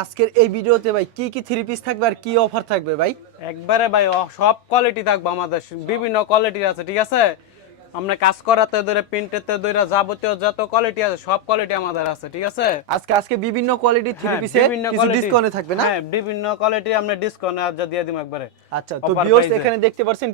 আজকের এই ভিডিওতে ভাই কি কি থ্রি পিস থাকবে আর কি অফার থাকবে ভাই? একবারে ভাই সব কোয়ালিটি থাকবে আমাদের, বিভিন্ন কোয়ালিটির আছে, ঠিক আছে। আমরা কাজ করাতে ধরে প্রিন্টেতে ধরে যাবতীয় যত কোয়ালিটি আছে সব কোয়ালিটি আমাদের আছে, ঠিক আছে। আজকে বিভিন্ন কোয়ালিটি থ্রি হ্যাঁ, পিসে বিভিন্ন কিছু quality- ডিসকাউন্টে থাকবে না? হ্যাঁ, বিভিন্ন কোয়ালিটি আমরা ডিসকাউন্ট আজ দিয়ে দিম একবারে। আচ্ছা, তো Offer ভিউয়ার্স price এ। এখানে দেখতে পাচ্ছেন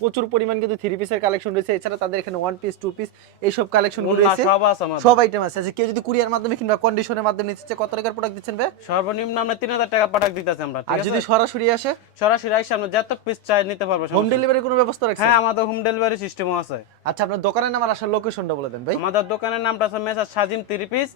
প্রচুর পরিমাণ কিন্তু থ্রি পিসের কালেকশন রয়েছে। এছাড়া তাদের এখানে ওয়ান পিস, টু পিস এইসব কালেকশন ওড়না রয়েছে। সব আছে আমাদের। সব আইটেম আছে। আচ্ছা, কেউ যদি কুরিয়ার মাধ্যমে কিংবা কন্ডিশনের মাধ্যমে নিতে চায় কত টাকার প্রোডাক্ট দিচ্ছেন ভাই? সর্বনিম্ন আমরা 3000 টাকা প্রোডাক্ট দিতেছি আমরা, আর ঠিক যদি আছে। সরাসরি আসে সরাসরি আইসা আমরা যত পিস চাই নিতে পারবো, হোম সমস্যা নেই। ডেলিভারি কোনো ব্যবস্থা রাখছেন? হ্যাঁ, আমাদের হোম ডেলিভারি সিস্টেমও আছে। আচ্ছা, আপনার দোকানের নাম আর আসার লোকেশনটা বলে দেন ভাই। আমাদের দোকানের নামটা আছে মেসার সাজিম থ্রি পিস,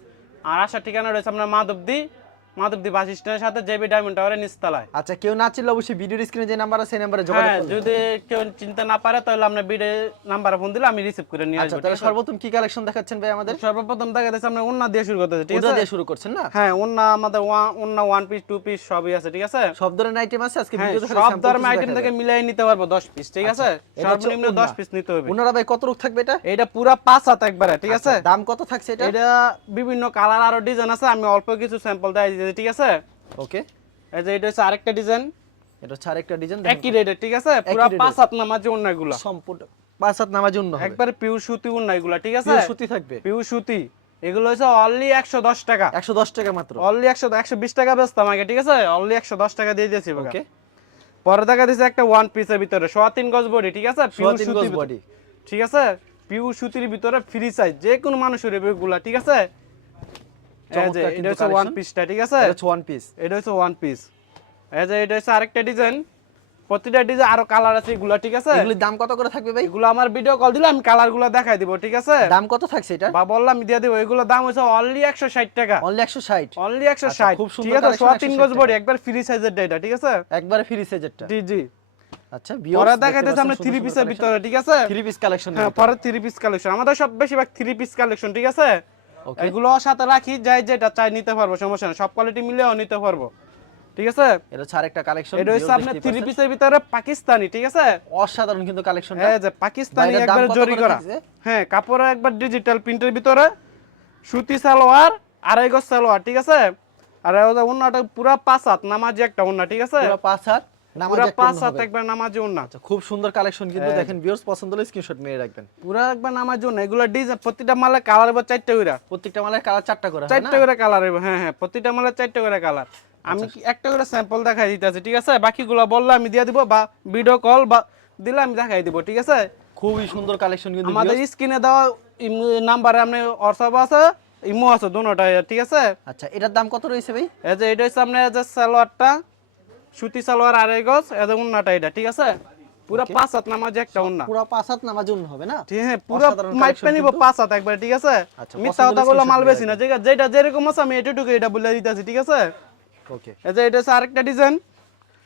আর আসার ঠিকানা রয়েছে আমরা মাধবদী বাস স্ট্যান্ডের সাথে জেবি ডায়মন্ড টাওয়ারের নিচতলায়। আচ্ছা, কেউ না চিনলে অবশ্যই ভিডিওর স্ক্রিনে যে নাম্বার আছে সেই নাম্বারে যোগাযোগ হ্যাঁ, করবেন। যদি কেউ চিন্তা না পারে তাহলে আমরা ভিডিও নাম্বারে ফোন দিলে আমি রিসিভ করে নিয়ে আচ্ছা, আসবো, তাহলে ঠিক আছে। সর্বপ্রথম কি কালেকশন দেখাচ্ছেন ভাই আমাদের? সর্বপ্রথম দেখা যাচ্ছে আমরা ওন্না দিয়ে শুরু করতেছি, ঠিক ওটা আছে। দিয়ে শুরু করছেন না? হ্যাঁ, ওন্না আমাদের ওন্না ওয়ান পিস টু পিস সবই আছে, ঠিক আছে। সব ধরনের আইটেম আছে। আজকে হ্যাঁ, ভিডিওতে সব ধরনের আইটেম থেকে মিলাই নিতে পারবো 10 পিস, ঠিক আছে। এটা হচ্ছে সর্বনিম্ন ওড়না। 10 পিস নিতে হবে। ওনারা ভাই কত রূপ থাকবে এটা? এটা পুরা 5 হাত একবারে, ঠিক আছে। আচ্ছা, দাম কত থাকছে এটা? এটা বিভিন্ন কালার আর ডিজাইন আছে, আমি অল্প কিছু স্যাম্পল দেখাই দিতেছি, ঠিক আছে। ওকে, এই যে এটা হচ্ছে আরেকটা ডিজাইন, এটা হচ্ছে আরেকটা ডিজাইন। একই রেটে, ঠিক আছে। পুরা rate এর। 5 হাত নামাজি ওন্নাগুলো, সম্পূর্ণ পাঁচ হাত নামার জন্য হবে। একবারে পিওর সুতি ওন্নাগুলো, ঠিক আছে। Pure সুতি থাকবে। পিওর সুতি, এগুলো হচ্ছে অনলি 110 টাকা। 110 টাকা মাত্র। অনলি 120 টাকা বেচতাম আগে, ঠিক আছে। অনলি 110 টাকা দিয়ে দিয়েছি। ওকে, পরে দেখা দিয়েছে একটা ওয়ান পিসের ভিতরে 3.5 গজ বডি, ঠিক আছে। পিওর 3.5 সুতি গজ বডি, ঠিক আছে। পিওর সুতির ভিতরে ফ্রি সাইজ, যে কোনো মানুষের এগুলা, ঠিক আছে। এই যে চমৎকার এটা কিন্তু হচ্ছে ওয়ান collection। পিসটা, ঠিক আছে। এটা হচ্ছে ওয়ান পিস। এটা হচ্ছে ওয়ান পিস। এই যে এটা হচ্ছে আরেকটা ডিজাইন, প্রতিটা ডিজাইন আরো কালার আছে এগুলা, ঠিক আছে। এগুলোর দাম কত করে থাকবে ভাই? এগুলো আমার ভিডিও কল দিলে আমি কালারগুলো দেখাই দিব, ঠিক আছে। দাম কত থাকছে এটা? বা বললাম দিয়ে দিব। এগুলো দাম হচ্ছে অনলি 160 টাকা। অনলি 160। অনলি আচ্ছা, 160, খুব সুন্দর ঠিক আছে। collection, 3.5 গজ 160 বডি, একবার ফ্রি সাইজের এটা, ঠিক আছে। একবারে ফ্রি সাইজেরটা। জি জি। আচ্ছা, পরে দেখাইতেছে আমরা থ্রি পিসের ভিতরে, ঠিক আছে। Three piece collection. হ্যাঁ, পরে থ্রি পিস কালেকশন আমাদের সব বেশিরভাগ থ্রি পিস কালেকশন, ঠিক আছে। ওকে, এগুলো সাথে রাখি, যাই যেটা চাই নিতে পারবো, সমস্যা নেই। সব কোয়ালিটি মিলেও নিতে পারবো, ঠিক আছে। এটা হচ্ছে আরেকটা কালেকশন। এটা হচ্ছে আপনার থ্রি পিসের ভিতরে পাকিস্তানি, ঠিক আছে। অসাধারণ কিন্তু কালেকশন। হ্যাঁ, যে পাকিস্তানি একবার জরি করা। হ্যাঁ, কাপড় একবার ডিজিটাল প্রিন্টের ভিতরে, সুতি সালোয়ার, 2.5 গজ সালোয়ার, ঠিক আছে। আর ওন্নাটা পুরা 5 হাত নামাজি একটা ওন্না, ঠিক আছে। পুরো পাঁচ হাত নামাজ পুরা একটা 5 ওড়না হাত হবে। একবার নামাজি ওন্না। আচ্ছা, খুব সুন্দর কালেকশন কিন্তু। দেখেন ভিউয়ার্স, পছন্দ হলে স্ক্রিনশট মেরে রাখবেন। পুরা একবার নামাজি ওন্না। এগুলো ডিজাইন প্রতিটা মালে কালার হবে 4টা করে। প্রত্যেকটা মালের কালার 4টা করে হবে না? 4টা করে কালার হবে। হ্যাঁ হ্যাঁ, প্রতিটা মালে 4টা করে কালার। আমি একটা করে স্যাম্পল দেখাই দিতেছি, ঠিক আছে। বাকিগুলো বললে আমি দিয়ে দিব, বা ভিডিও কল বা দিলে আমি দেখাই দিব, ঠিক আছে। খুবই সুন্দর কালেকশন কিন্তু আমাদের viewers। স্ক্রিনে দেওয়া নাম্বারে আপনি হোয়াটসঅ্যাপ আছে, ইমো আছে, দুটোটাই, ঠিক আছে। আচ্ছা, এটার দাম কত রয়েছে ভাই? এই যে এটা হচ্ছে আপনার যে সালোয়ারটা, সুতি সালোয়ার 2.5 গজ, এই যে ওন্নাটা এটা, ঠিক আছে। পুরো 5 হাত নামাজি একটা ওন্না, পুরো পাঁচ হাত নামার জন্য হবে না? ঠিক আছে। পুরো অসাধারণ মাইপে collection নিব কিন্তু। 5 হাত একবার, ঠিক আছে। আচ্ছা, মিথ্যা পছন্দ কথা হলে বলে মাল screenshot বেশি না, যেটা যেরকম আছে আমি এটুকু এটা বলে দিতেছি, ঠিক আছে। ওকে, এই যে এটা হচ্ছে আরেকটা ডিজাইন,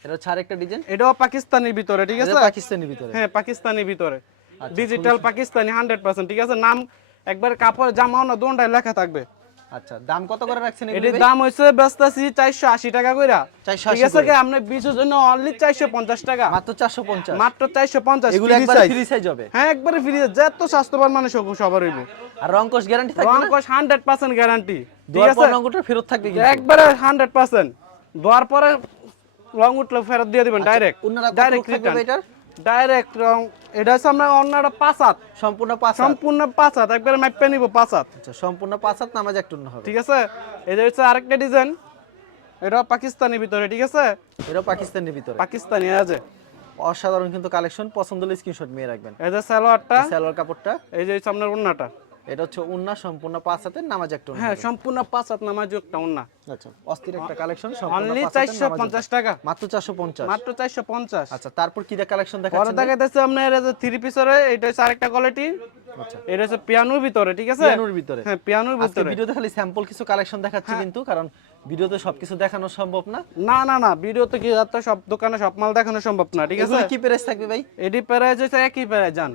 এটা হচ্ছে আরেকটা ডিজাইন। এটাও পাকিস্তানের ভিতরে, ঠিক আছে। এটা পাকিস্তানের ভিতরে। হ্যাঁ, পাকিস্তানের ভিতরে, আচ্ছা, ডিজিটাল পাকিস্তানি 100%, ঠিক আছে। নাম একবার কাপড় জামাও না দোনটাই লেখা থাকবে। আচ্ছা, দাম কত করে রাখছেন এগুলো এটির ভাই? দাম হইছে বেচতাছি 480 টাকা কইরা, 480 ঠিক আছে। আপনি 20 এর জন্য অনলি 450 টাকা, মাত্র 450। মাত্র 450। এগুলো free একবার size। ফ্রি সাইজ হবে। হ্যাঁ, একবারে ফ্রি। যত স্বাস্থ্যবান মানুষ হোক সবার হইব। আর রংকশ গ্যারান্টি থাকবে না? রংকশ 100% গ্যারান্টি, ঠিক দুয়ার আছে। পর রংকশটা ফেরত থাকবে কিন্তু। একবারে 100%। দোয়ার পরে রং উঠলে ফেরত দিয়ে দিবেন ডাইরেক্ট, ওনারা কত ডাইরেক্ট থাকবে ভাই এটার? ডাইরেক্ট রং। এটা হচ্ছে আমরা অন্যটা 5 হাত, সম্পূর্ণ পাঁচ হাত। সম্পূর্ণ 5 হাত, একবারে মাইপে নিব 5 হাত, আচ্ছা, সম্পূর্ণ পাঁচ হাত নামাজ একটা ওড়না হবে। ঠিক আছে। এটা হচ্ছে আরেকটা ডিজাইন, এটা পাকিস্তানি ভিতরে, ঠিক আছে। এটা পাকিস্তানের ভিতরে। পাকিস্তানি আছে। অসাধারণ কিন্তু কালেকশন। পছন্দ হলে স্ক্রিনশট মেরে রাখবেন। এই যে সালোয়ারটা, সালোয়ার কাপড়টা, এই যে হচ্ছে আপনার ওন্নাটা। এটা হচ্ছে ওড়না, সম্পূর্ণ পাঁচ হাতের নামাজ একটা ওড়না হ্যাঁ, হবে। সম্পূর্ণ 5 হাত নামাজি একটা ওন্না। আচ্ছা, অস্থির একটা কালেকশন। সম্পূর্ণ অনলি পাঁচ হাতের নামাজ 450 টাকা, ওড়না। মাত্র 450। মাত্র 450। আচ্ছা, তারপর কি কালেকশন পরে দেখাচ্ছেন? দেখা যাচ্ছে আপনার এই যে থ্রি পিসের, এটা হচ্ছে আরেকটা কোয়ালিটি। আচ্ছা, এটা হচ্ছে পিয়ানোর ভিতরে, ঠিক আছে। পিয়ানোর ভিতরে। হ্যাঁ, পিয়ানোর আজকে ভিতরে। ভিডিওতে খালি স্যাম্পল কিছু কালেকশন দেখাচ্ছি হ্যাঁ। কিন্তু, কারণ ভিডিওতে সবকিছু দেখানো সম্ভব না। না না না, ভিডিওতে কি এত সব দোকানে সব মাল দেখানো সম্ভব না, ঠিক আছে। এগুলো কি প্রাইস থাকবে ভাই? এডি প্রাইস হচ্ছে একই প্রাইস জান,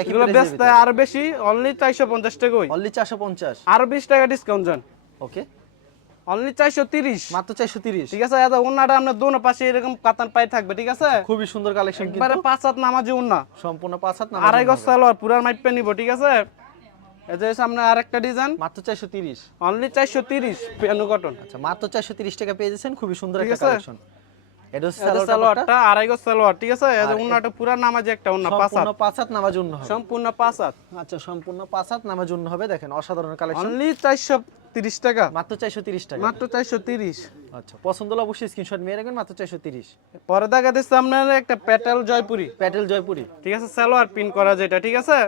একই এগুলো price এর বেচতে আর বেশি, অনলি 450 টাকা। অনলি 450। আরো 20 টাকা ডিসকাউন্ট জান, ওকে, অনলি 430, মাত্র 430। ঠিক আছে। এটা ওন্নাটা আপনার দোনো পাশে এরকম কাতান পাই থাকবে, ঠিক আছে। খুবই সুন্দর কালেকশন একবারে কিন্তু। 5 হাত নামাজি ওন্না, সম্পূর্ণ পাঁচ হাত 2.5 গজ সালোয়ার, পুরার মাইপে নিব, ঠিক আছে। এই যে সামনে আরেকটা ডিজাইন মাত্র 430, অনলি 430 পিয়ানো কটন। আচ্ছা মাত্র 430 টাকা পেয়ে যাচ্ছেন, খুবই সুন্দর ঠিক একটা আছে। কালেকশন। এটা হচ্ছে এটা সালোয়ারটা আড়াই গজ সালোয়ার, ঠিক আছে। এই যে ওন্নাটা পুরা নামাজি একটা ওন্না, পাঁচ সম্পূর্ণ হাত, পাঁচ হাত নামাজ জন্য হবে। সম্পূর্ণ পাঁচ হাত, আচ্ছা সম্পূর্ণ পাঁচ হাত নামাজ জন্য হবে। দেখেন অসাধারণ কালেকশন, অনলি 430 টাকা, মাত্র 430 টাকা। মাত্র 430। আচ্ছা পছন্দ হলে অবশ্যই স্ক্রিনশট নিয়ে রাখবেন, মাত্র 430। পরে দেখা দিচ্ছে আপনার একটা প্যাটেল জয়পুরি, প্যাটেল জয়পুরি, ঠিক আছে, সালোয়ার পিন করা যেটা, ঠিক আছে।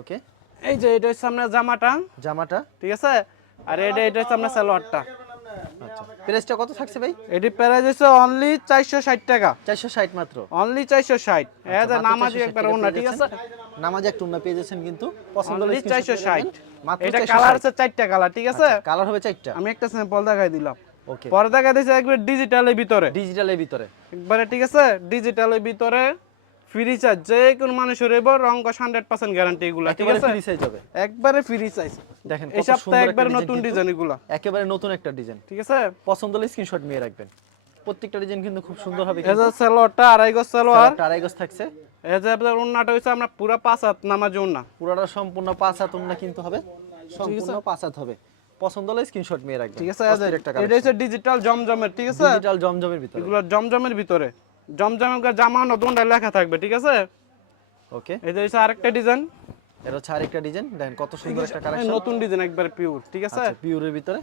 ওকে। এই যে এটা হচ্ছে আপনার জামাটা, জামাটা, ঠিক আছে। আর এটা হচ্ছে আপনার সালোয়ারটা। আচ্ছা প্রাইসটা কত থাকছে ভাই? এটি প্রাইস হচ্ছে অনলি 460 টাকা, 460 মাত্র, অনলি 460। এই যে মাত্র নামাজি 460 একবার টাকা ওন্না, পেয়ে ঠিক আছে। যাচ্ছেন। নামাজে একটা উন্না পেয়ে যাচ্ছেন কিন্তু, পছন্দ হলে অনলি screenshot নিয়ে 460। রাখবেন, মাত্র এটা 460। কালার আছে 4টা কালার, ঠিক আছে। কালার হবে 4টা। আমি একটা স্যাম্পল দেখাই দিলাম। ওকে, পরে দেখা দিচ্ছে একবার ডিজিটালের ভিতরে, ডিজিটালের ভিতরে, একবারে, ঠিক আছে। ডিজিটালের ভিতরে ফ্রি চার্জ, যে কোনো মানুষের এবার রং 100% গ্যারান্টি এগুলা, ঠিক একেবারে আছে। ফ্রি সাইজ হবে। একবারে ফ্রি চার্জ। দেখেন এই কত সপ্তাহে সুন্দর একবারে একটা নতুন ডিজাইন, ডিজাইন এগুলা, একেবারে নতুন একটা ডিজাইন। ঠিক আছে। পছন্দ হলে স্ক্রিনশট নিয়ে রাখবেন। প্রত্যেকটা ডিজাইন কিন্তু খুব সুন্দর হবে। এই যে সালোয়ারটা আড়াই গজ সালোয়ার, সালোয়ারটা আড়াই গজ থাকছে। এই যে আপনার ওন্নাটা হইছে আমরা পুরা পাঁচ হাত নামাজি ওন্না, পুরোটা সম্পূর্ণ পাঁচ হাত উন্না কিন্তু হবে, সম্পূর্ণ পাঁচ হাত হবে। পছন্দ হলে স্ক্রিনশট নিয়ে রাখবেন, ঠিক আছে। অস্থির একটা এটা হচ্ছে ডিজিটাল জমজমের, ঠিক আছে। ডিজিটাল জমজমের ভিতরে। এগুলো জমজমের ভিতরে, জমজমের জামা নতুনটা লেখা থাকবে, ঠিক আছে। ওকে, এই যে হচ্ছে আরেকটা ডিজাইন, এটা হচ্ছে আরেকটা ডিজাইন। দেখেন কত সুন্দর একটা কালেকশন, নতুন ডিজাইন একবার পিওর, ঠিক আছে। আচ্ছা পিওরের ভিতরে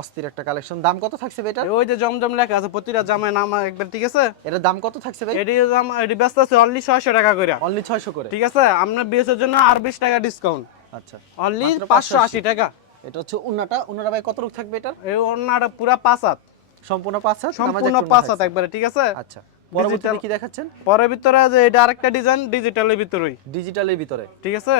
অস্থির একটা কালেকশন। দাম কত থাকছে ভাই এটার? ওই যে জমজম লেখা আছে প্রতিটা জামায় নাম একবার, ঠিক আছে। এটার দাম কত থাকছে ভাই? এটি জামা এটি ব্যস্ত আছে অনলি 600 টাকা করে, অনলি 600 করে, ঠিক আছে। আপনার বিএসের জন্য আর 20 টাকা ডিসকাউন্ট, আচ্ছা অনলি মাত্র 580 টাকা। এটা হচ্ছে উন্নাটা। উন্নাটা ভাই কত রূপ থাকবে এটার? এই ওন্নাটা পুরা পাঁচ হাত, সম্পূর্ণ পাঁচ হাত, সম্পূর্ণ পাঁচ হাত একবারে, ঠিক আছে। আচ্ছা পরবর্তীতে কি দেখাচ্ছেন? পরের ভিতরে যে এটা আরেকটা ডিজাইন ডিজিটালের ভিতরেই, ডিজিটালের ভিতরে, ঠিক আছে।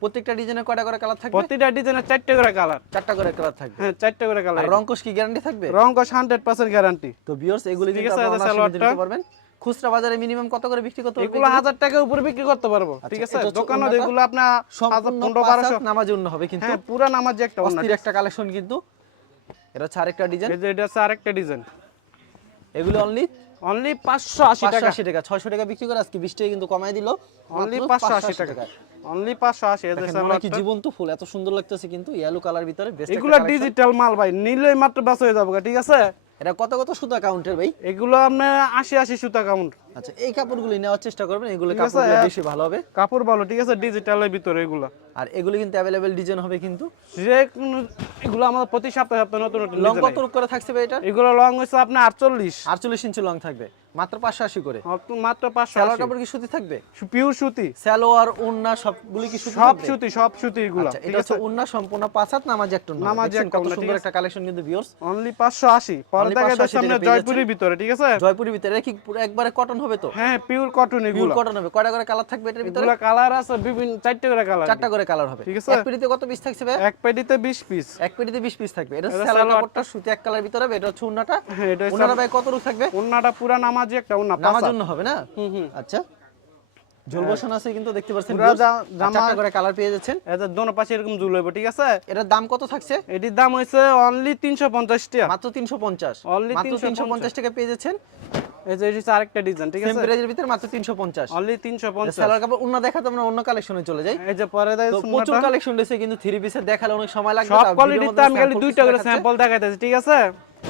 প্রত্যেকটা ডিজাইনে কয়টা করে কালার থাকবে? প্রতিটা ডিজাইনের 4টা করে কালার, 4টা করে কালার থাকবে। হ্যাঁ 4টা করে কালার। আর রংকশ কি গ্যারান্টি থাকবে? রং কস 100% গ্যারান্টি। তো ভিউয়ার্স এগুলি ঠিক কিন্তু আছে, আপনারা এটা অনায়াসে সালোয়ারটা। নিতে পারবেন। খুচরা বাজারে মিনিমাম কত করে বিক্রি করতে পারবেন? এগুলো 1000 টাকার উপরে বিক্রি করতে পারবো, ঠিক আছে। এটা হচ্ছে দোকানে ওন্নাটা, এগুলো আপনার সম্পূর্ণ 1500-1200, নামাজ জন্য হবে কিন্তু, হ্যাঁ পুরা নামাজি একটা ওন্না। অস্থির একটা কালেকশন কিন্তু। এটা হচ্ছে আরেকটা ডিজাইন। এই যে এটা আছে আরেকটা ডিজাইন, এগুলো অনলি অনলি 580 টাকা, 580 টাকা। 600 টাকা বিক্রি করে আজকে 20 টাকা কিন্তু কমায় দিল, অনলি মাত্র 580 টাকা, অনলি 580। এই যে দেখেন মনে হয় কি সালোয়ারটা। জীবন্ত ফুল, এত সুন্দর লাগতেছে কিন্তু ইয়েলো কালার ভিতরে। বেস্ট একটা এগুলো কালেকশন। ডিজিটাল মাল ভাই, নিলেই মাত্র বাস হয়ে যাবে, ঠিক আছে। এটা কত কত সুতা কাউন্টের ভাই? এগুলো আপনার 80 সুতা কাউন্ট। আচ্ছা এই কাপড়গুলি নেওয়ার চেষ্টা করবেন, এগুলো ঠিক আছে, কাপড়গুলো বেশি ভালো হবে। কাপড় ভালো, ঠিক আছে, ডিজিটালের ভিতরে এগুলো। আর এগুলি কিন্তু अवेलेबल ডিজাইন হবে কিন্তু। যে এগুলো আমাদের প্রতি সপ্তাহে সপ্তাহে নতুন নতুন লং ডিজাইন। কত রূপ করে থাকছে ভাই এটা? এগুলো লং হইছে আপনার 48, 48 ইঞ্চি লং থাকবে, মাত্র 580 করে। মাত্র সালোয়ার 580। কাপড় কি সুতি থাকবে? পিওর সুতি, সালোয়ার ওন্না সবগুলি কি সুতি সব থাকবে? সুতি, সব সুতি এগুলো, আচ্ছা ঠিক এটা আছে। হচ্ছে ওন্না সম্পূর্ণ পাঁচ হাত নামাজি একটা ওন্না। নামাজি দেখছেন একটা কত ওন্না, ঠিক সুন্দর আছে। একটা কালেকশন কিন্তু ভিউয়ার্স। অনলি 580। পরে Only দেখা 580 যাচ্ছে সামনে টাকা পেয়ে জয়পুরের ভিতরে, ঠিক আছে। জয়পুরের ভিতরে এটা কি পুরো একবারে কটন হবে তো? হ্যাঁ পিওর কটন পিওর এগুলো। কটন হবে। কয়টা করে কালার থাকবে এটার ভিতরে? এগুলো কালার আছে বিভিন্ন, 4টা করে কালার, 4টা করে কালার হবে। ঠিক আছে। এক পেটিতে কত পিস থাকছে ভাই? এক পেটিতে 20 পিস। এক পেটিতে 20 পিস থাকবে। এটা এটা সালোয়ার সালোয়ারটা। কাপড়টা সুতি এক কালার ভিতরে হবে। এটা হচ্ছে ওন্নাটা। হ্যাঁ এটা ওন্নাটা ভাই কত রূপ থাকবে? ওন্নাটা পুরা নামাজি একটা ওন্না, নামার পাঁচ জন্য হবে না? হুম। আচ্ছা ঝোল বসানো আছে কিন্তু দেখতে পাচ্ছেন পুরা জামা 4টা করে কালার পেয়ে যাচ্ছেন। এটা দোনো পাশে এরকম ঝুল হইব, ঠিক আছে। এটার দাম কত থাকছে? এটির দাম হইছে অনলি 350 টাকা, মাত্র 350। Only মাত্র 350 টাকা পেয়ে যাচ্ছেন। এই যে এটা আরেকটা ডিজাইন, ঠিক সেম আছে। প্রাইজের ভিতরে মাত্র 350। অনলি 350। সালোয়ার কাপড় ওন্না দেখাতে আমরা অন্য কালেকশনে চলে যাই। এই যে পরে দেয় তো প্রচুর কালেকশন রয়েছে কিন্তু থ্রি পিসের দেখালে অনেক সময় লাগবে। সব কোয়ালিটিতে আমি খালি দুইটা করে স্যাম্পল দেখাইতেছি, ঠিক আছে।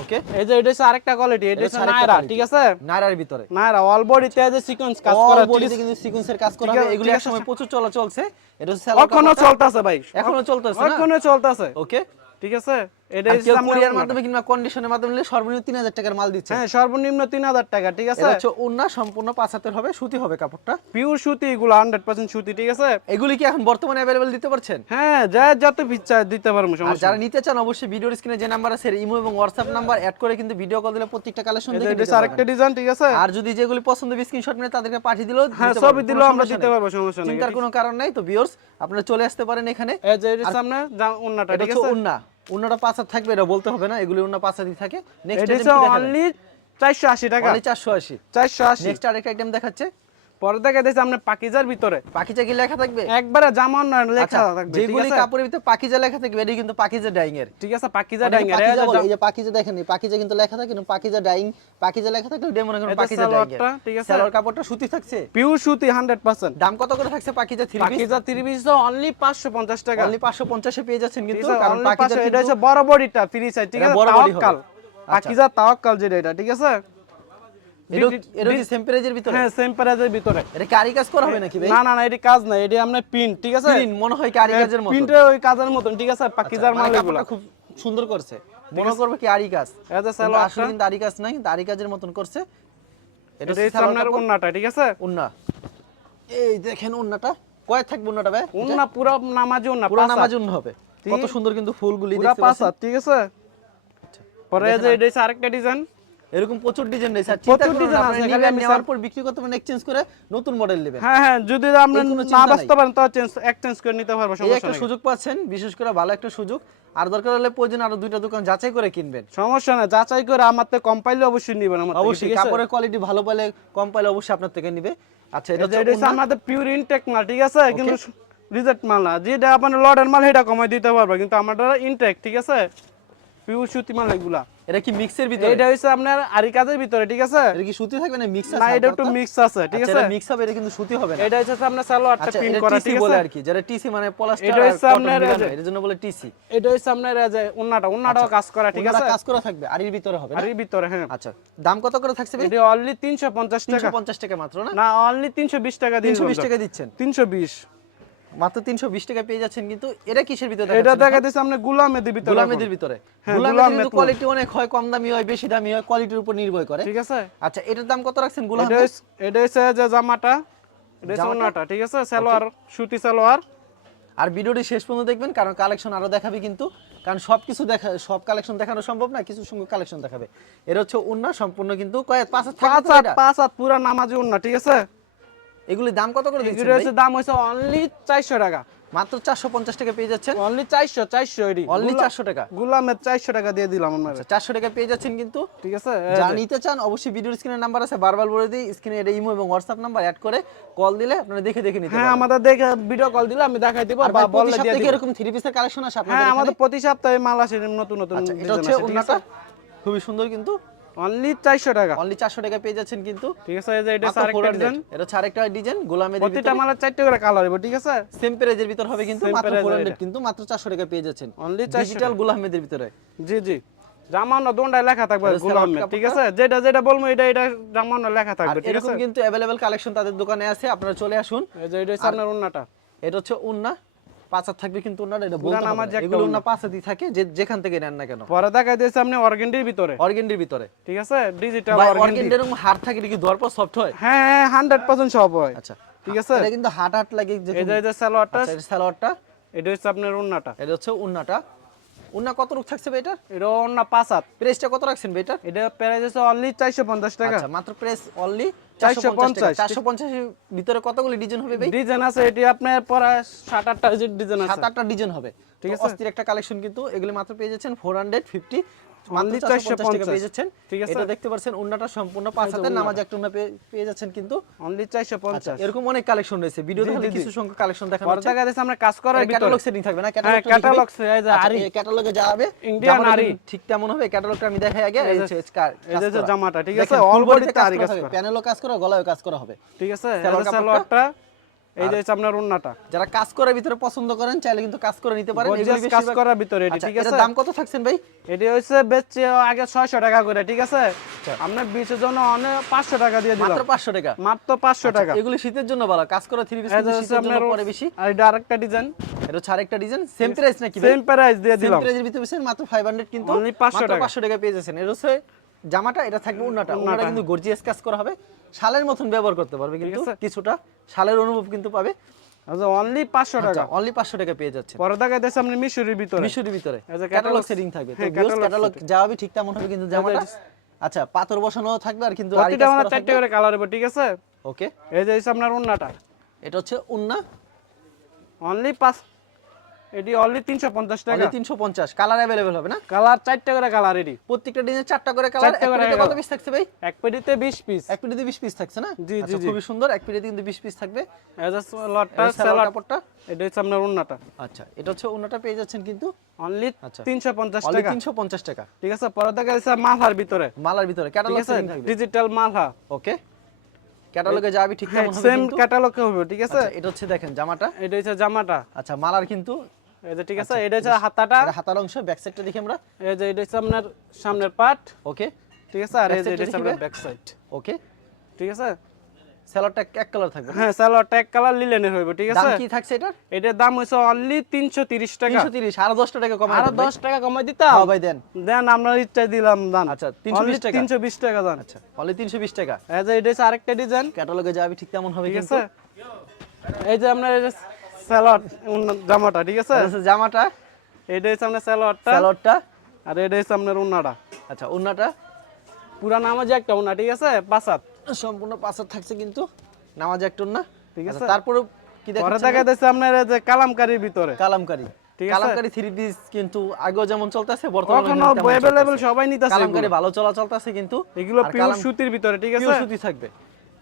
ওকে এই যে এটা হচ্ছে আরেকটা কোয়ালিটি, এটা হচ্ছে নায়রা, ঠিক আছে। নায়রার ভিতরে নায়রা অল বডিতে যে সিকোয়েন্স কাজ করা, অল ঠিক বডিতে আছে। কিন্তু সিকোয়েন্সের কাজ করা ঠিক হবে। আছে, এগুলো ঠিক এক আছে। সময় প্রচুর চলছে। এটা হচ্ছে সালোয়ার এখনো কাপড়টা। চলতেছে ভাই, এখনো চলতেছে না? এখনো চলতেছে, ওকে ঠিক আছে। এটা আর হচ্ছে কেউ আপনার কুরিয়ার ওন্নাটা। মাধ্যমে কিংবা কন্ডিশনের মাধ্যমে নিলে সর্বনিম্ন 3000 টাকার মাল দিচ্ছে। হ্যাঁ সর্বনিম্ন 3000 টাকা, ঠিক আছে। এটা হচ্ছে ওন্না সম্পূর্ণ পাঁচ হাতের হবে, সুতি হবে কাপড়টা। পিওর সুতি এগুলো, 100% সুতি, ঠিক আছে। এগুলি কি এখন বর্তমানে अवेलेबल দিতে পারছেন? হ্যাঁ যত ইচ্ছা দিতে পারবো, আর সমস্যা যারা নিতে চান অবশ্যই ভিডিওর স্ক্রিনে যে নাম্বার আছে ইমো এবং হোয়াটসঅ্যাপ নাম্বার অ্যাড করে কিন্তু ভিডিও কল দিলে প্রত্যেকটা কালেকশন নেই। দেখে এটা নিতে হচ্ছে আরেকটা পারবেন। ডিজাইন, ঠিক আছে। আর যদি যেগুলি পছন্দ হবে স্ক্রিনশট নিয়ে তাদেরকে পাঠিয়ে দিলেও হ্যাঁ দিতে সবই পারবেন, দিলেও কোনো আমরা সমস্যা দিতে নেই। পারবো, সমস্যা নেই। চিন্তার কোনো কারণ নাই। তো ভিউয়ার্স আপনারা চলে আসতে পারেন এখানে। এই যে এর সামনে ওন্নাটা, এটা ঠিক হচ্ছে আছে। ওন্না। ওন্নাটা পাঁচ হাত থাকবে, এটা বলতে হবে না। এগুলি ওন্না পাঁচ হাতই থাকে। নেক্সট এটা হচ্ছে অনলি 480 টাকা, অনলি 480। 480। নেক্সট আরেকটা আইটেম দেখাচ্ছে। পরে দেখা যাচ্ছে আপনার পাকিজার ভিতরে পাকিজা কি লেখা থাকবে? একবারে জামান লেখা আচ্ছা, থাকবে, ঠিক যেগুলি আছে? কাপড়ের ভিতরে পাকিজা লেখা থাকবে এটি কিন্তু পাকিজা ডাইং এর। ঠিক আছে, পাকিজা অনেকে ডাইং এর পাকিজা বলে, এই যে পাকিজা দেখেন, এই পাকিজা কিন্তু লেখা থাকে, কিন্তু পাকিজা ডাইং, পাকিজা লেখা থাকলে ওটা মনে করেন এই যে পাকিজা ডাইং এর। সালোয়ারটা, ঠিক আছে? সালোয়ার কাপড়টা সুতি থাকছে, পিওর সুতি 100%। দাম কত করে থাকছে Pakiza 3 piece? Pakiza 3 piece only 550 টাকা। অনলি 550 এ পেয়ে যাচ্ছেন ঠিক কিন্তু, আছে, কারণ only পাকিজা 500, এটা হচ্ছে বড় বডিটা ফ্রি সাইজ, ঠিক এটা আছে? বড় body হবে। তাওয়াক্কাল, পাকিজা তাওয়াক্কাল যেটা, এটা ঠিক আছে? এটা কি সেম প্রাইজের ভিতরে? হ্যাঁ, সেম প্রাইজের ভিতরে। এটা কারি কাজ করা হবে নাকি ভাই? না না না, এটা কাজ না, এটা আপনার প্রিন্ট, ঠিক আছে? প্রিন্ট মনে হয় কারি কাজের মতো। প্রিন্টের ওই কাজের মতন, ঠিক আছে? পাকিজার মানে মাল এগুলা কাপড়টা খুব সুন্দর করছে, মনে করবে কি আরি কাজ। এই যে কিন্তু সালোয়ারটা, আসলে কিন্তু আরি কাজ নাই, কিন্তু আরি কাজের মতন করছে। এটা এটা হচ্ছে হচ্ছে সালোয়ার আপনার কাপড়, ওন্নাটা, ঠিক আছে? ওন্না। এই দেখেন ওন্নাটা, কয় থাকবে ওন্নাটা ভাই? ওন্না পুরো নামাজি ওন্না, পুরো পাঁচ নামাজ হাত। ওন্না হবে। কত সুন্দর কিন্তু ফুলগুলি পুরো দেখতে 5 পাচ্ছেন। হাত, ঠিক আছে? পরে এই যে এটা হচ্ছে আরেকটা ডিজাইন। এরকম প্রচুর ডিজাইন রয়েছে, আর প্রচুর চিন্তা করুন ডিজাইন আপনি আছে, নেবেন, খালি আমি নেওয়ার পর বিক্রি করতে পারেন, এক্সচেঞ্জ করে নতুন মডেল নেবেন। হ্যাঁ হ্যাঁ, যদি আপনি এই কোনো না চিন্তা বাঁচতে নাই। পারেন তো এক্সচেঞ্জ করে নিতে পারবো, এই সমস্যা একটা নেই। সুযোগ পাচ্ছেন, বিশেষ করে ভালো একটা সুযোগ। আর দরকার হলে প্রয়োজন আরো দুইটা দোকান যাচাই করে কিনবেন। সমস্যা না, যাচাই করে আমার থেকে কম পাইলে অবশ্যই নিবেন আমার থেকে, অবশ্যই ঠিক আছে? কাপড়ের কোয়ালিটি ভালো পাইলে, কম পাইলে অবশ্যই আপনার থেকে নিবে। আচ্ছা, এটা এটা হচ্ছে আমাদের পিওর ইনটেক মাল, ঠিক আছে? কিন্তু রিজেক্ট মাল না, যেটা আপনার লটের মাল সেটা কমাই দিতে পারবো, কিন্তু আমাদের ইনটেক, ঠিক আছে? পিওর সুতি মাল এগুলা। এটা কি মিক্সের ভিতরে? এটা হচ্ছে আপনার আরি কাজের ভিতরে, ঠিক আছে? এটা কি সুতি থাকবে না মিক্স আছে? না, এটা একটু মিক্স আছে, ঠিক আছে? এটা মিক্স হবে, এটা কিন্তু সুতি হবে না। এটা হচ্ছে আপনার সালোয়ারটা আচ্ছা, প্রিন্ট এটা করা, টিসি ঠিক বলে আছে? আর কি, যেটা টিসি মানে পলাস্টার এটা আর হচ্ছে কটন আপনার মিলানো, এর জন্য বলে টিসি। এটা হচ্ছে আপনার এই যে ওন্নাটাও কাজ করা, ঠিক আছে? কাজ করা থাকবে, আরির ভিতরে হবে না? আরির ভিতরে, হ্যাঁ। আচ্ছা, দাম কত করে থাকছে ভাই? এটা অনলি 350 টাকা। 350 টাকা মাত্র না? না, অনলি 320 টাকা দিয়ে 320 টাকা দিচ্ছেন, 320 মাত্র 320 টাকা পেয়ে যাচ্ছেন। কিন্তু এটা কিসের ভিতরে এটা দেখাচ্ছেন? দেখা দিচ্ছে আপনি গুলামেদের ভিতরে, গোলামেদের ভিতরে। হ্যাঁ, গোলামেদের গোলাম কিন্তু মেতনা। কোয়ালিটি অনেক হয়, কম দামি হয়, বেশি দামি হয়, কোয়ালিটির উপর নির্ভর করে। ঠিক আছে? আচ্ছা, এটার দাম কত রাখছেন গোলাম? এটা হচ্ছে যে জামাটা, এটা হচ্ছে ওন্নাটা, ঠিক আছে? সালোয়ার, সুতি সালোয়ার। আর ভিডিওটি শেষ পর্যন্ত দেখবেন, কারণ কালেকশন আরো দেখাবে কিন্তু, কারণ সব কালেকশন দেখানো সম্ভব না, কিছু সংখ্যক কালেকশন দেখাবে। এর হচ্ছে ওন্না সম্পূর্ণ কিন্তু পাঁচ হাত পুরা নামাজি ওন্না, ঠিক আছে? এগুলি দাম কত করে দিচ্ছেন এগুলো ভাই? হচ্ছে দাম হচ্ছে অনলি 400 টাকা। মাত্র 450 টাকা পেয়ে যাচ্ছেন। অনলি 400 এডি। অনলি 400 টাকা। গুলামের 400 টাকা দিয়ে দিলাম আমরা, 400 টাকা পেয়ে যাচ্ছেন কিন্তু, ঠিক আছে? যা নিতে চান অবশ্যই ভিডিওর স্ক্রিনে নাম্বার আছে, বারবার বলে দিই, স্ক্রিনে এটা ইমো এবং হোয়াটসঅ্যাপ নাম্বার অ্যাড করে কল দিলে আপনারা দেখে নিতে হ্যাঁ, পারবেন। আমাদের দেখে ভিডিও কল দিলে আমি দেখাই দিব, আর বা ভাই, প্রতি বললে দিয়ে সপ্তাহে দিব। কি এরকম 3 পিসের কালেকশন আসে আপনাদের হ্যাঁ, এখানে? আমাদের প্রতি সপ্তাহে মাল আসে নতুন নতুন আচ্ছা, এটা ডিজাইন হচ্ছে আসে, ঠিক ওন্নাটা আছে? খুবই সুন্দর কিন্তু, অনলি 400 টাকা। অনলি 400 টাকা পেয়ে যাচ্ছেন কিন্তু, ঠিক আছে? এই যে এটা মাত্র আরেকটা 400 ডিজাইন, এটা হচ্ছে আরেকটা ডিজাইন গোলামের প্রতিটা ভিতরে, মালের 4টা করে কালার হবে, ঠিক আছে? সেম প্রাইজের ভিতর হবে কিন্তু, Same মাত্র price 400 এটা। কিন্তু মাত্র 400 টাকা পেয়ে যাচ্ছেন, Only 400 ডিজিটাল গোলামের ভিতরে। জি জি, জামানো দোনটা লেখা থাকবে এটা গোলাম, সালোয়ার ঠিক আছে? যেটা যেটা বলবো এটা জামানো লেখা আর থাকবে, ঠিক এরকম আছে? কিন্তু अवेलेबल কালেকশন তাদের দোকানে আছে, আপনারা চলে আসুন। এই যে এটা হচ্ছে আপনার ওন্নাটা, এটা হচ্ছে উন্না, পাঁচাত থাকবে কিন্তু উন্নাটা, এটা পুরা বলতে নামাজ হবে, একটা এগুলো উন্না। উন্না পাঁচাতই থাকে, যেখান থেকে নেন না কেন। পরে দেখাই দিয়েছে আপনি অর্গেন্ডির ভিতরে, অর্গেন্ডির ভিতরে, ঠিক আছে? ডিজিটাল ভাই অর্গেন্ডি। অর্গেন্ডির এরকম হাড় থাকে, এটা কি ধোয়ার পর সফট হয়? হ্যাঁ 100% সব হয়। আচ্ছা, ঠিক আছে? এটা কিন্তু হাট লাগে যে। এই যে সালোয়ারটা, আচ্ছা, এটা সালোয়ারটা, এটা হচ্ছে আপনার ওন্নাটা। এটা হচ্ছে উন্নাটা। উন্না কত রূপ থাকছে ভাই এটার? এটা ওন্না 5 হাত। প্রাইসটা কত রাখছেন ভাই এটার? এটা প্রাইস হচ্ছে অনলি 450 টাকা। আচ্ছা, মাত্র প্রাইস অনলি 450 450 এর ভিতরে কতগুলি ডিজাইন হবে ভাই? ডিজাইন আছে, এটি আপনার পরে 7-8টা ডিজাইন আছে, 7-8টা ডিজাইন হবে, ঠিক আছে? অস্থির একটা কালেকশন কিন্তু, এগুলি মাত্র পেয়ে যাচ্ছেন 450, মাত্র 450 টাকা পেয়ে যাচ্ছেন, ঠিক আছে? এটা দেখতে পাচ্ছেন উন্নাটা সম্পূর্ণ পাঁচ হাতের নামাজ একটা উন্না পেয়ে যাচ্ছেন কিন্তু, অনলি আচ্ছা, 450। এরকম অনেক কালেকশন রয়েছে, ভিডিওতে জি, হলে জি, কিছু সংখ্যক কালেকশন দেখানো পরে হচ্ছে। দেখা যাচ্ছে আমরা কাজ করার ভিতরে ক্যাটালগ সেটিং থাকবে না? হ্যাঁ, ক্যাটালগ এই যে আরি, এই ক্যাটালগে যাবে, ইন্ডিয়ান জামাটা আরি, কিন্তু ঠিক তেমন হবে। ক্যাটালগটা আমি দেখাই আগে, এই যে এই যে জামাটা, ঠিক আছে? দেখেন, অল full body তে বডিতে আরি কাজ করা, প্যানেলও কাজ করা, গলায়ও কাজ করা হবে, ঠিক আছে? এই সালোয়ার যে কাপড়টা, সালোয়ারটা, এই যে হচ্ছে আপনার ওন্নাটা। যারা কাজ করার ভিতরে পছন্দ করেন চাইলে কিন্তু কাজ করে নিতে পারেন, গর্জিয়াস কাজ করার ভিতরে এটি, আচ্ছা, ঠিক এটার আছে? দাম কত থাকছেন ভাই? এটি হচ্ছে বেচছে আগে 600 টাকা করে, ঠিক আছে? আমরা 20 এর জন্য অনেক 500 টাকা দিয়ে দিলাম, মাত্র 500 টাকা। মাত্র 500 টাকা। এগুলো শীতের জন্য ভালো, কাজ করা 3 পিস এই যে কিন্তু হচ্ছে শীতের জন্য আপনার পরে বেশি। আর এটা আরেকটা ডিজাইন, এটা হচ্ছে আরেকটা ডিজাইন, সেম প্রাইস নাকি ভাই? সেম প্রাইস দিয়ে সেম দিলাম, প্রাইসের ভিতরে পেয়েছেন মাত্র 500 কিন্তু, Only 500 মাত্র টাকা। 500 টাকা পেয়ে যাচ্ছেন। এর হচ্ছে জামাটা, এটা থাকবে উন্নাটা কিন্তু গর্জিয়াস কাজ করা হবে, শালের মতন ব্যবহার করতে পারবে কিন্তু, আছে? কিছুটা শালের অনুভব কিন্তু পাবে। আচ্ছা, অনলি 500 টাকা। অনলি 500 টাকা পেয়ে যাচ্ছে। পরে দেখা যাচ্ছে আপনি মিশরের ভিতরে, মিশরের ভিতরে এই যে ক্যাটালগ catalog সেটিং থাকবে, তো হ্যাঁ, ভিউয়ার্স catalog ক্যাটালগ যা হবে ঠিক তেমন হবে কিন্তু জামাটা। আচ্ছা, পাথর বসানো থাকবে আর কিন্তু আরি প্রতিটা কাজ আমরা করা 4টা থাকবে। করে কালার হবে, ঠিক আছে? ওকে, এই যে হচ্ছে আপনার ওন্নাটা, এটা হচ্ছে উন্না, অনলি 5 এটি অনলি 350 টাকা। অনলি 350। কালার अवेलेबल হবে না? কালার 4টা করে কালার এটি। প্রত্যেকটা ডিজাইন 4টা করে কালার। এক পেটিতে কত পিস থাকছে ভাই? এক পেটিতে 20 পিস। এক পেটিতে 20 পিস থাকছে না? জি জি আচ্ছা, জি। খুবই সুন্দর। এক পেটিতে কিন্তু 20 পিস থাকবে। এই যে লটটা সালোয়ার কাপড়টা। এটা হচ্ছে আপনার ওন্নাটা। আচ্ছা, এটা হচ্ছে ওন্নাটা পেয়ে যাচ্ছেন কিন্তু অনলি আচ্ছা 350 অনলি টাকা। 350 টাকা। ঠিক আছে, পরে দেখা যাচ্ছে মালহার ভিতরে। মালার ভিতরে ঠিক ক্যাটালগ আছে, সেটিং থাকবে। ডিজিটাল মালহা। ওকে, ক্যাটালগে যাবে ঠিক তেমন হবে সেম কিন্তু। ক্যাটালগে হবে, ঠিক আছে। আচ্ছা, এটা হচ্ছে দেখেন জামাটা। এটা হচ্ছে জামাটা। আচ্ছা, মালার কিন্তু এই যে ঠিক আছে, এটা হচ্ছে হাতাটা। এটা হাতার অংশ, ব্যাক সাইডটা দেখি আমরা। এই যে এটা হচ্ছে আপনার সামনের পার্ট। ওকে, ঠিক আছে, আর এই যে এটা হচ্ছে আপনার ব্যাক সাইড। ওকে, ঠিক আছে। সালোয়ারটা এক কালার থাকবে। হ্যাঁ, সালোয়ারটা এক কালার লিলেনের হইবে, ঠিক আছে। দাম কি থাকছে এটার? এটার দাম হইছে অনলি 330 টাকা। 330। আরো 10 টাকা কমাই আরো দেন ভাই। 10 টাকা কমাই দিতাম। হ্যাঁ ভাই, দেন দেন, আমরা ইচ্ছা দিলাম দান। আচ্ছা, 320 টাকা। 320 টাকা দান। আচ্ছা, অনলি 320 টাকা। এই যে এটা হচ্ছে আরেকটা ডিজাইন, ক্যাটালগে যাবে ঠিক তেমন হবে ঠিক কিন্তু। আছে। এই যে আপনার সালোয়ার জামাটা, ঠিক আছে। এটা হচ্ছে জামাটা, এটা হচ্ছে আপনার সালোয়ারটা, সালোয়ারটা। আর এটা হচ্ছে আপনার ওন্নাটা। আচ্ছা, ওন্নাটা পুরা নামাজে একটা ওন্না, ঠিক আছে, পাঁচাত। সম্পূর্ণ পাঁচাত থাকছে কিন্তু, নামাজ একটা না, ঠিক আছে। তারপরে কি পরে দেখাচ্ছেন? দেখা যাচ্ছে আপনার এই যে কালামকারীর ভিতরে। কালামকারী। ঠিক আছে। কালামকারী 3 পিস কিন্তু আগেও যেমন চলতেছে, বর্তমানে এখনো अवेलेबल সবাই নিতেছে। কালামকারী ভালো চলতেছে কিন্তু। এগুলো আর পিওর সুতির ভিতরে, ঠিক আছে। পিওর সুতি থাকবে।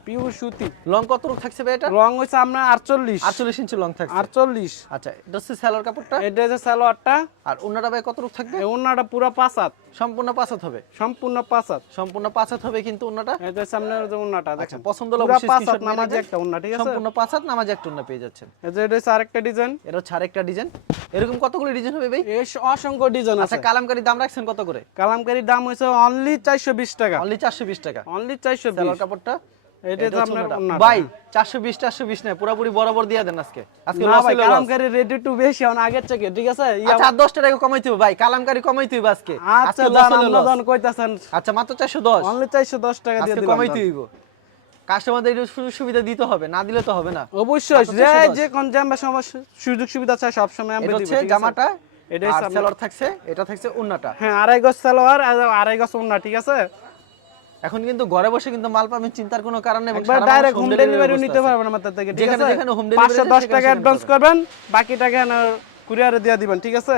পিওর সুতি। লং কত রূপ থাকছে ভাই এটা? রং হইছে আপনার 48 48 ইঞ্চি লং থাকছে। 48। আচ্ছা, এটা হচ্ছে সালোয়ার কাপড়টা। এটা হচ্ছে সালোয়ারটা। আর ওন্নাটা ভাই কত রূপ থাকবে? এই ওন্নাটা পুরো পাঁচাত, সম্পূর্ণ পাঁচাত হবে। সম্পূর্ণ পাঁচাত। সম্পূর্ণ পাঁচাত হবে কিন্তু ওন্নাটা। এটা সামনের যে ওন্নাটা আচ্ছা, দেখেন, পছন্দ হলে পুরো অবশ্যই পাঁচাত স্ক্রিনশট নিয়ে নামাজে রাখবেন। একটা ওন্না, ঠিক আছে। সম্পূর্ণ পাঁচাত নামাজে একটা ওন্না পেয়ে যাচ্ছেন। এই যে এটা হচ্ছে আরেকটা ডিজাইন। এটা হচ্ছে আরেকটা ডিজাইন। এরকম কতগুলো ডিজাইন হবে ভাই? এই অসংখ্য ডিজাইন আচ্ছা, আছে। কালামকারী দাম রাখছেন কত করে? কালামকারীর দাম হইছে অনলি 420 টাকা। অনলি 420 টাকা। অনলি 420। সালোয়ার কাপড়টা। এটা এটা তো হচ্ছে আপনার ওন্নাটা। ওন্নাটা। ভাই 420 না, পুরোপুরি বরাবর দিয়ে দেন আজকে। আজকে না লস ভাই, হলো লস। কালামকারীর রেট একটু বেশি এখন আগের থেকে, ঠিক আছে। আচ্ছা, আর 10 টাকা কমাইতে হবে ভাই, কালামকারী কমাইতে হবে আজকে। আচ্ছা, আজকে লস দাম হলো লস। দাম কইতাছেন। আচ্ছা, মাত্র 410। অনলি 410 টাকা দিয়ে আজকে দিলাম। কমাইতে হইব। কাস্টমারদের একটু সুযোগ সুবিধা দিতে হবে, না দিলে তো হবে না। অবশ্যই, মাত্র 410 যে কোন জামা সমস্যা সুযোগ সুবিধা চাই সব সময় আমরা এটা দিব, হচ্ছে ঠিক আছে। জামাটা, এটা আর হচ্ছে সালোয়ার থাকছে, এটা থাকছে ওন্নাটা। হ্যাঁ, আড়াই গজ সালোয়ার আর আড়াই গজ ওন্না, ঠিক আছে। এখন কিন্তু ঘরে বসে কিন্তু মাল পাবেন, চিন্তার কোনো কারণ নেই। এবং একবার সারা ডাইরেক্ট মাস হোম home ডেলিভারি delivery নিতে ব্যবস্থা আছে। পারবেন আমাদের থেকে, ঠিক যেখানে আছে। যেখানে home delivery 510 সেখানে টাকা সেখানে অ্যাডভান্স করবেন, বাকি টাকা না কুরিয়ারে দিয়ে দিবেন, ঠিক আছে।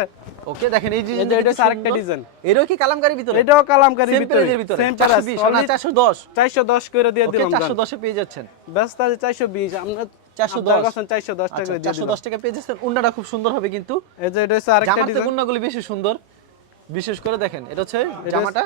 ওকে, দেখেন এই ডিজাইন, এটা হচ্ছে আরেকটা ডিজাইন। এরও কি কালামকারীর ভিতরে? এটাও কালামকারীর সেম ভিতরে, প্রাইজের ভিতরে সেম 420 না 410। 410 করে দিয়ে ওকে, দিলাম। 410 এ পেয়ে যাচ্ছেন। ব্যস্ত আছে 420, আমরা 410 410 টাকা দিয়ে দিলাম। 410 টাকা পেয়ে যাচ্ছেন। ওন্নাটা খুব সুন্দর হবে কিন্তু। এই যে এটা হচ্ছে আরেকটা জামার থেকে ডিজাইন। ওন্নাগুলো বেশি সুন্দর, বিশেষ করে দেখেন এটা হচ্ছে জামাটা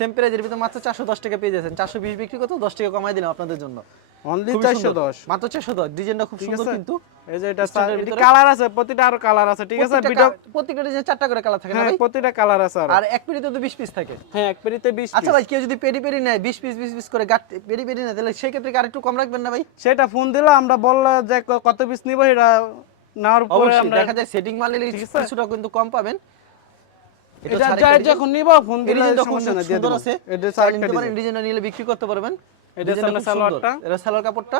সেম প্রাইজের ভিতরে মাত্র 410 টাকা পেয়ে যাচ্ছেন। 420 বিক্রি করতে 10 টাকা কমাই দিলাম আপনাদের জন্য। অনলি খুবই সুন্দর। 410, মাত্র 410। ডিজাইনটা খুব ঠিক সুন্দর আছে। কিন্তু। এই যে এটা স্ট্যান্ডার্ড ভিতরে। কালার আছে, প্রতিটা আরো কালার আছে, ঠিক আছে। ভিডিও প্রত্যেকটা ডিজাইন 4টা করে কালার থাকে না হ্যাঁ, ভাই? প্রতিটা কালার আছে আর এক পেটিতে তো 20 পিস থাকে। হ্যাঁ, এক পেরিতে 20 আচ্ছা পিস। ভাই, কেউ যদি পেডি পেডি নেয় 20 পিস করে পেডি পেডি নেয়, তাহলে সেই ক্ষেত্রে কি আরেকটু কম রাখবেন না ভাই? সেটা ফোন দিলে আমরা বললে যে কত পিস নিব, এটা নেওয়ার পরে অবশ্যই আমরা দেখা যায় সেটিং মাল নিলে কিছুটা কিন্তু কম পাবেন। এটা যাই যখন নিব ফোন দিলে সমস্যা না, দিয়ে সুন্দর দেব। আছে, এটা চাইলে আরেকটা নিতে পারেন, ডিজাইন। ডিজাইনটা নিলে বিক্রি করতে পারবেন। এটা ডিজাইনটা সামনে খুব সুন্দর। সালোয়ারটা। এটা সালোয়ার কাপড়টা,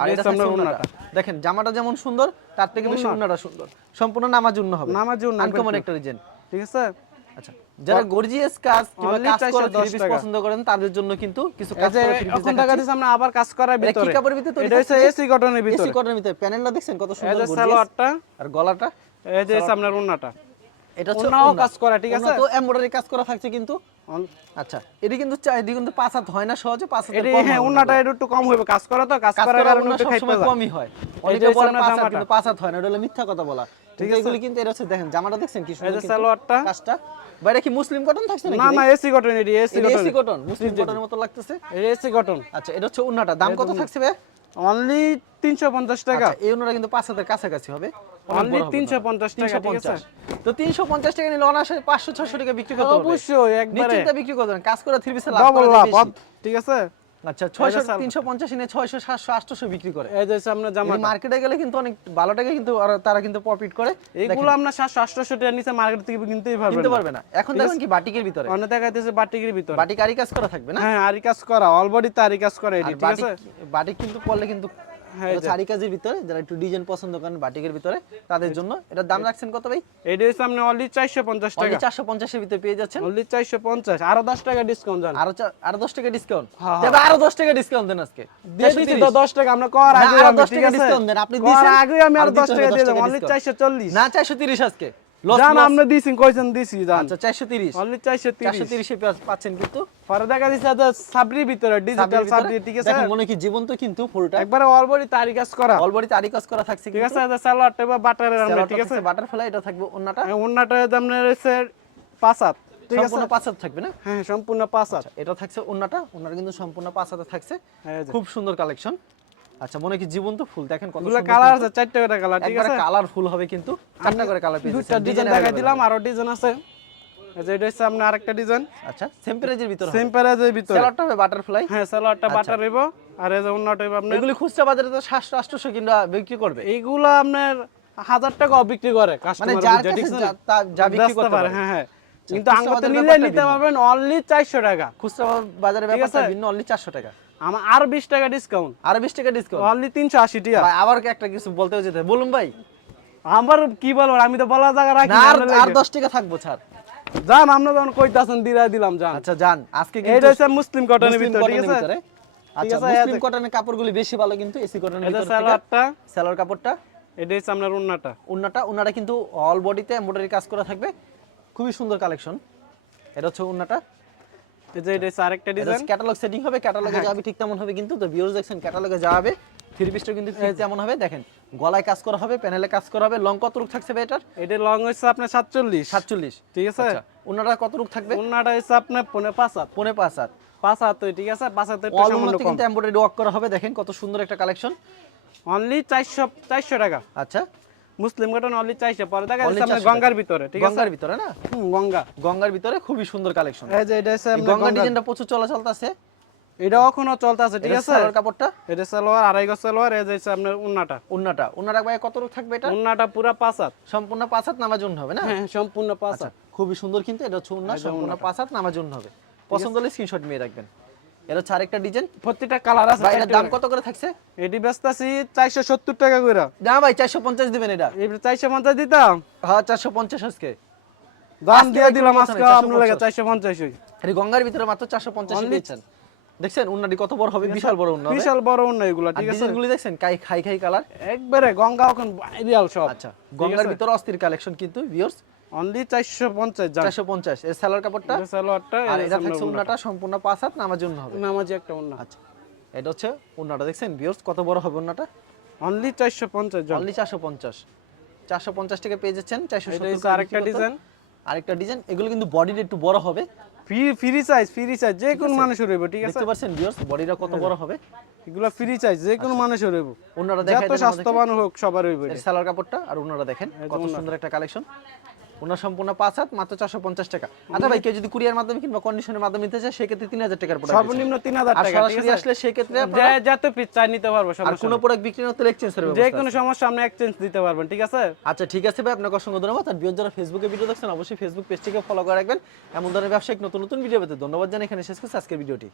আর এটা এটা সামনে সামনে ওন্নাটা। ওন্নাটা। দেখেন জামাটা যেমন সুন্দর, তার থেকে বেশি ওন্না। ওন্নাটা সুন্দর। সম্পূর্ণ নামাজ ওন্না হবে, নামাজি ওন্না, আনকমন একটা ডিজাইন। ঠিক আছে। আচ্ছা, যারা গর্জিয়াস কাজ কিংবা Only কাজ করা 410 থ্রি পিস টাকা। পছন্দ করেন, তাদের জন্য কিন্তু কিছু এই কাজ যে করা থ্রি পিস এখন দেখা যাচ্ছে আমরা আবার কাজ করার এটা কি ভিতরে, কাপড়ের ভিতরে তৈরি এটা হচ্ছে থাকছে? এসি কটনের ভিতরে। এসি কটনের ভিতরে প্যানেলটা দেখছেন কত এই সুন্দর, যে গর্জিয়াস। সালোয়ারটা, আর গলাটা, এই যে সামনের ওন্নাটা, এটা হচ্ছে ওন্নাও ওন্না। কাজ করা, ঠিক আছে। ওন্না তো এমব্রয়ডারি কাজ করা থাকছে কিন্তু। আচ্ছা, এটি কিন্তু এটি কিন্তু 5 হাত হয় না সহজে, 5 হাতের এটি কম হ্যাঁ, হয় ওন্নাটা ওন্নাগুলো। একটু কম হবে কাজ করা, তো কাজ কাজ করার করা কারণে ওন্না একটু খাইতে সবসময় যায়। কমই হয়। এই অনেকে যে বলে সামনে 5 হাত, জামাটা। কিন্তু 5 হাত হয় না, এটা হলো মিথ্যা কথা বলা। ঠিক আছে, এগুলি কিন্তু এটা হচ্ছে দেখেন জামাটা দেখছেন কি এই সুন্দর যে কিন্তু সালোয়ারটা, কাজটা। ভাই এটা কি মুসলিম কটন থাকছে নাকি? না না, এসি কটন, এটি এসি এটা কটন, এসি কটন, মুসলিম কটনের মতো লাগতেছে। AC cotton. আচ্ছা, এটা হচ্ছে ওন্নাটা। দাম কত থাকছে ভাই? অনলি 350 টাকা। আচ্ছা, এই ওন্নাটা কিন্তু 5 হাতের কাছাকাছি হবে। অনলি 350 টাকা, ঠিক আছে। তো 350 টাকা নিলে অনায়াসে 500-600 টাকা বিক্রি করতে পারবে। অবশ্যই, একবারে নিশ্চিন্তে বিক্রি করবেন, কাজ করে থ্রি পিসে লাভ ডাবল করে লাভ, বেশি। ঠিক আছে। আচ্ছা, 600 350 নিয়ে 600 700 800 বিক্রি করে। এই যে সামনে জামা, মার্কেটে গেলে কিন্তু অনেক ভালো টাকা কিন্তু আর তারা কিন্তু প্রফিট করে। এইগুলো আমরা 700-800 টাকা নিচে মার্কেট থেকে কিনতেই পারবেন কিনতে না। পারবে না। এখন দেখেন কি বাটিকের ভিতরে, অন্য দেখাইতেছে বাটিকের ভিতর, বাটিক আরি কাজ করা থাকবে না? হ্যাঁ, আরি কাজ করা, অলবডি তো আরি কাজ করা, এটি আর ঠিক আছে। বাটিক কিন্তু পরলে কিন্তু হ্যাঁ, এটা চারি কাজের ভিতরে যারা একটু ডিজাইন পছন্দ করেন বাটিকের ভিতরে তাদের জন্য এটার দাম রাখছেন কত ভাই? এটা হচ্ছে আপনি অনলি 450 টাকা। অনলি 450 এর ভিতরে পেয়ে যাচ্ছেন। অনলি 450, আরো 10 টাকা ডিসকাউন্ট জান। আরো 10 টাকা ডিসকাউন্ট। হ্যাঁ, তবে আরো 10 টাকা ডিসকাউন্ট দেন আজকে। দিয়ে দিছি তো 10 টাকা আমরা কর আগে আরো আমি 10 ঠিক টাকা আছে ডিসকাউন্ট দেন। আপনি কর দিছেন আগে আমি আরো 10 টাকা দিয়ে দেব। অনলি 440 না 430 আজকে। লস জান আমরা দিছি কইছেন দিছি জান। আচ্ছা 430। অনলি 430 430 এ পাচ্ছেন কিন্তু। পরে দেখা দিছে যে সাবরির ভিতরে ডিজিটাল সাবরি ঠিক আছে। দেখেন মনে কি জীবন্ত কিন্তু পুরোটা একবারে অলবডি তারি কাজ করা। অলরেডি তারি কাজ করা থাকছে ঠিক কিন্তু। আছে এটা সালোয়ারটা বা বাটারের আমরা ঠিক আছে। বাটারফ্লাই এটা থাকবে ওন্নাটা। ওন্নাটা আপনার হচ্ছে 5 হাত ঠিক আছে। সম্পূর্ণ 5 হাত থাকবে না? হ্যাঁ সম্পূর্ণ 5 হাত। এটা থাকছে ওন্নাটা কিন্তু সম্পূর্ণ 5 হাতে থাকছে। হ্যাঁ, যে। খুব সুন্দর কালেকশন। আচ্ছা মনে কি জীবন্ত ফুল দেখেন কত এগুলা সুন্দর কালার কিন্তু। আছে 4টা করে কালার ঠিক একবারে আছে। কালারফুল হবে কিন্তু। চারটা করে কালার পেয়ে দুটো যাচ্ছেন। ডিজাইন দেখাই দিলাম আরো ডিজাইন আছে। এই যে এটা হচ্ছে আপনার আরেকটা ডিজাইন আচ্ছা সেম প্রাইজের ভিতরে সেম প্যারাজের ভিতরে। সেলারটা হবে বাটারফ্লাই। হ্যাঁ সালোয়ারটা বাটার হইব আর এই যে ওন্নাটা হইব আপনার। এগুলি খুচরা বাজারে তো 700 800 কিংবা বিক্রি করবে। এইগুলা আপনার 1000 টাকাও বিক্রি করে মানে কাস্টমার যার কাছে যা বিক্রি করতে পারে। হ্যাঁ হ্যাঁ কিন্তু খুচরা আঙ্গতে বাজারের নিলে ব্যাপারটা নিতে ভিন্ন। পারবেন অনলি 400 টাকা। খুচরা বাজারের ঠিক ব্যাপারটা আছে? ভিন্ন অনলি 400 টাকা। আমার আর 20 টাকা ডিসকাউন্ট আর 20 টাকা ডিসকাউন্ট। অনলি 380 টাকা। ভাই আবার একটা কিছু বলতেও যেতে বলুন ভাই। আমার কি বলবো আমি তো বলা জায়গা রাখি না না আর 10 টাকা থাকবো ছাড়। জান আমরা যখন কইতাছেন দিরা দিলাম জান। আচ্ছা জান আজকে এটা কিন্তু হচ্ছে মুসলিম কটনের মুসলিম ভিতরে ঠিক কটনের আছে। ভিতরে। আচ্ছা আছে, মুসলিম এই কটনের কাপড়গুলি বেশি ভালো কিন্তু এসি কটনের এটা ভিতরে থেকে। সালোয়ারটা সালোয়ার কাপড়টা এটা হচ্ছে আপনার ওন্নাটা। ওন্নাটা কিন্তু অল বডিতে এমব্রয়ডারি কাজ করা থাকবে। খুবই সুন্দর কালেকশন। এটা হচ্ছে ওন্নাটা। এই যে এটা হচ্ছে আরেকটা ডিজাইন। ক্যাটালগ সেটিং হবে, ক্যাটালগে যাবে ঠিক তেমন হবে কিন্তু। তো ভিউয়ার্স দেখছেন ক্যাটালগে যাবে। থ্রি পিসটা কিন্তু ঠিক তেমন হবে দেখেন। গলায় কাজ করা হবে, প্যানেলে কাজ করা হবে। লং কত রূপ থাকছে ভাই এটার? এটা লং হচ্ছে আপনার 47 47 ঠিক আছে। আচ্ছা ওন্নাটা কত রূপ থাকবে? ওন্নাটা হচ্ছে আপনার 5 হাত। 5.5 হাত। 5 হাত ঠিক আছে। 5 হাতে একটু অল সামান্য ওন্নাতে কম। কিন্তু এমব্রয়ডারি ওয়ার্ক করা হবে দেখেন কত সুন্দর একটা কালেকশন। অনলি 400 টাকা। আচ্ছা মুসলিম কটন অনলি 400 পরে দেখা Only যাচ্ছে আপনার 400 গঙ্গার ভিতরে ঠিক আছে। গঙ্গার ভিতরে না? গঙ্গা। গঙ্গার ভিতরে খুবই সুন্দর কালেকশন। এই যে এটা হচ্ছে এই আপনার গঙ্গা গঙ্গা ডিজাইনটা প্রচুর চলাচল আছে। এটা এখনো চলতেছে ঠিক আছে। সালোয়ার কাপড়টা এটা সালোয়ার আড়াই গজ সালোয়ার এই যে হচ্ছে আপনার উন্নাটা। ওন্নাটা ভাই কত রূপ থাকবে এটা? উন্নাটা পুরো 5 হাত। সম্পূর্ণ 5 হাত নামার জন্য হবে না? হ্যাঁ সম্পূর্ণ 5 আচ্ছা হাত। খুবই সুন্দর কিন্তু এটা হচ্ছে ওন্না সম্পূর্ণ 5 হাত নামার জন্য হবে। পছন্দ হলে স্ক্রিনশট নিয়ে রাখবেন। এর হচ্ছে আরেকটা ডিজাইন। প্রত্যেকটা কালার আছে। ভাই এর দাম কত করে থাকছে? এটি বেচতাছি 470 টাকা কইরা। না ভাই 450 দিবেন এটা। এই 450 দিতাম। হ্যাঁ 450 আজকে। দাম দিয়ে ভাই দিলাম কোনো আজকে কথা নাই, আপনার লাগে 450 450 হই। এই গঙ্গার ভিতরে মাত্র 450 পেয়েছেন। দেখছেন ওন্নাটি কত বড় হবে? বিশাল বড় ওন্না হবে। বিশাল বড় উন্না এগুলা ঠিক আছে। ডিজাইনগুলি দেখছেন খাই কালার। একবারে গঙ্গা এখন ভাইরাল সব। আচ্ছা গঙ্গার ভিতরে অস্থির কালেকশন কিন্তু ভিউয়ার্স। অনলি 450 জান। 450 এর সালোয়ার কাপড়টা এটা সালোয়ারটা আর এই এটা যে থাকছে ওন্নাটা সম্পূর্ণ 5 হাত নামার জন্য হবে। নামাজি একটা উন্না। আচ্ছা এটা হচ্ছে ওন্নাটা দেখছেন ভিউয়ার্স কত বড় হবে ওন্নাটা? অনলি 450 জান। অনলি 450 টাকা পেয়ে যাচ্ছেন। 470 এটা হচ্ছে আরেকটা ডিজাইন। আরেকটা ডিজাইন। এগুলো কিন্তু বডিটা একটু বড় হবে। ফ্রি সাইজ যে কোন মানুষের হইব ঠিক আছে। দেখতে পাচ্ছেন ভিউয়ার্স বডিটা কত বড় হবে? এগুলা ফ্রি সাইজ যে কোন মানুষের হইব। ওন্নাটা দেখাই যত দেন স্বাস্থ্যবান হোক সবার হইব। এর সালোয়ার কাপড়টা আর ওন্নাটা দেখেন কত সুন্দর একটা কালেকশন। ওন্না সম্পূর্ণ 5 হাত মাত্র 450 টাকা। আচ্ছা ভাই কেউ যদি কুরিয়ার মাধ্যমে কিংবা কন্ডিশনের মাধ্যমে নিতে চায় সেক্ষেত্রে 3000 টাকার প্রোডাক্ট সর্বনিম্ন 3000 আর টাকা ঠিক সরাসরি আছে। আসলে সেক্ষেত্রে যত পিস চাই নিতে পারবো আর সমস্যা কোনো নেই। প্রোডাক্ট বিক্রি না হলে এক্সচেঞ্জের যে ব্যবস্থা কোনো আছে। সমস্যা আপনি এক্সচেঞ্জ দিতে পারবেন ঠিক আছে। আচ্ছা ঠিক আছে ভাই আপনাকে অসংখ্য ধন্যবাদ। আর ভিউয়ার যারা ফেসবুকে ভিডিও দেখছেন অবশ্যই ফেসবুক পেজটিকে ফলো করে রাখবেন। এমন ধরনের ব্যবসায়িক নতুন ভিডিও পেতে ধন্যবাদ জানাই এখানে শেষ করছি আজকের ভিডিওটি।